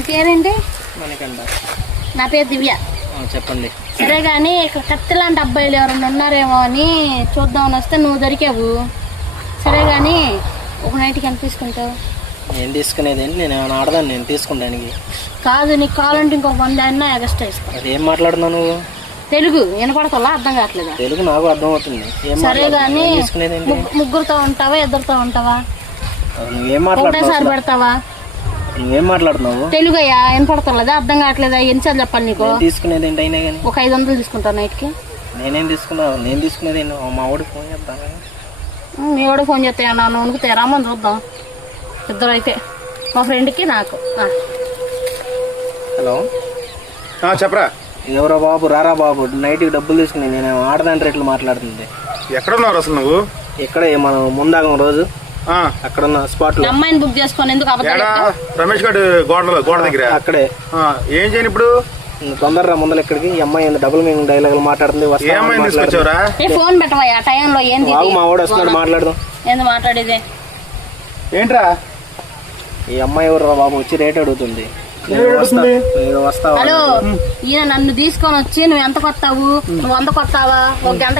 నీ పేరేంటి? మనకంట. నా పేరు దివ్య. చెప్పండి. సరే కానీ ఇక్కడ కత్తి లాంటి అబ్బాయిలు ఎవరైనా ఉన్నారేమో అని చూద్దామని వస్తే నువ్వు దొరికావు. సరే కానీ ఒక నైట్కి ఎంత తీసుకుంటావు? నేను తీసుకునేది ఏంటి? నేను ఏమైనా ఆడదాను నేను తీసుకుంటానికి? కాదు, నీకు కావాలంటే ఇంకొక 100 అయినా ఎక్స్ట్రా ఇస్తాను. అది ఏం మాట్లాడుతున్నావు నువ్వు? తెలుగు వినపడతా? అర్థం కావట్లేదా? తెలుగు నాకు అర్థం అవుతుంది. సరే కానీ ముగ్గురుతో ఉంటావా ఇద్దరితో ఉంటావా? నువ్వేం ఒకటేసారి మాట్లాడుతున్నావు? పెడతావా? నువ్వేం మాట్లాడుతున్నావు? తెలుగు అయ్యా వినపడతలేదా? అర్థం కావట్లేదా? ఎన్నిసార్లు చెప్పాలి నీకు? తీసుకునేది ఏంటి అయినా కానీ? ఒక 500 తీసుకుంటావు నైట్కి. నేనేం తీసుకున్నావు? నేను తీసుకునేది మా వాడికి ఫోన్ చేద్దాం. మీ వాడు ఫోన్ చేస్తే నన్ను వణుకుతే రామని చూద్దాం ఇద్దరు అయితే, మా ఫ్రెండ్కి నాకు. హలో చెప్పరా. ఎవరో బాబు రారా బాబు, నైట్కి డబ్బులు తీసుకుని నేను ఆడదాని రేట్లు మాట్లాడుతుంది. ఎక్కడ ఉన్నావు అసలు నువ్వు? ఇక్కడే మనం ముందాగం రోజు అక్కడ ఉన్న స్పాట్ లో. అమ్మాయిని బుక్ చేసుకొని ఎందుకు రమేష్ గారు గోడ దగ్గర అక్కడే. ఏం చేయను ఇప్పుడు? తొందరగా ముందర ఇక్కడికి. ఈ అమ్మాయి డబుల్ మీనింగ్ డైలాగులు మాట్లాడుతుంది. ఫోన్ పెట్టవా ఆ టైంలో? ఏంది మా వాడు వస్తున్నాడు, మాట్లాడదాం. ఏంది మాట్లాడేది? ఏంట్రా? ఈ అమ్మాయి ఎవరు బాబు వచ్చి రేట్ అడుగుతుంది. హలో, ఈయన నన్ను తీసుకొని వచ్చి నువ్వు ఎంత కొట్టావు, నువ్వు 100 కొట్టావా, ఒక గంటకి